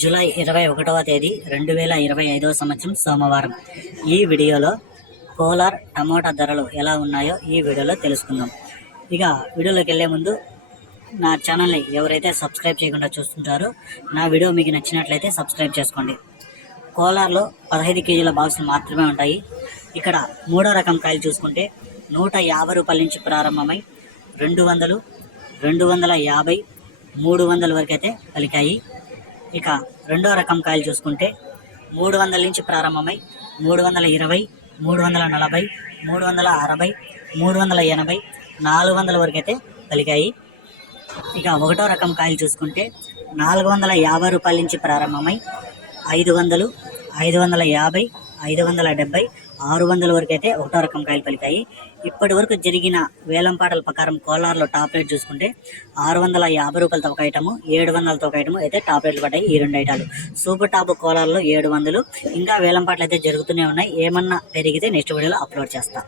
July 21వ తేదీ 2025వ సంవత్సరం సోమవారం. ఈ వీడియోలో కోలార్ టమోటా ధరలు ఎలా ఉన్నాయో ఈ వీడియోలో తెలుసుకుందాం. ఇక వీడియోలోకి వెళ్ళే ముందు నా ఛానల్ని ఎవరైతే సబ్స్క్రైబ్ చేయకుండా చూస్తుంటారో నా వీడియో మీకు నచ్చినట్లయితే సబ్స్క్రైబ్ చేసుకోండి. కోలార్లో 15 కేజీల బాక్సులు మాత్రమే ఉంటాయి. ఇక్కడ మూడో రకం కాయలు చూసుకుంటే 150 రూపాయల నుంచి ప్రారంభమై 200, 250, 300 వరకు అయితే పలికాయి. ఇక రెండో రకం కాయలు చూసుకుంటే 300 నుంచి ప్రారంభమై 320, 340, 360, 380, 400 వరకు అయితే పలికాయి. ఇక ఒకటో రకం కాయలు చూసుకుంటే 450 రూపాయల నుంచి ప్రారంభమై 500, 550, 570, 600 వరకు అయితే ఒకటో రకం కాయలు పలికాయి. ఇప్పటి వరకు జరిగిన వేలంపాటల ప్రకారం కోలార్లో టాప్ రేట్ చూసుకుంటే 650 రూపాయలతో ఒక ఐటము, 700తో ఒక ఐటము అయితే టాప్ రేట్లు పడ్డాయి. ఈ రెండు ఐటాలు సూపర్ టాప్ కోలార్లో 700. ఇంకా వేలంపాటలు అయితే జరుగుతూనే ఉన్నాయి. ఏమన్నా పెరిగితే నెక్స్ట్ వీడియోలో అప్లోడ్ చేస్తాను.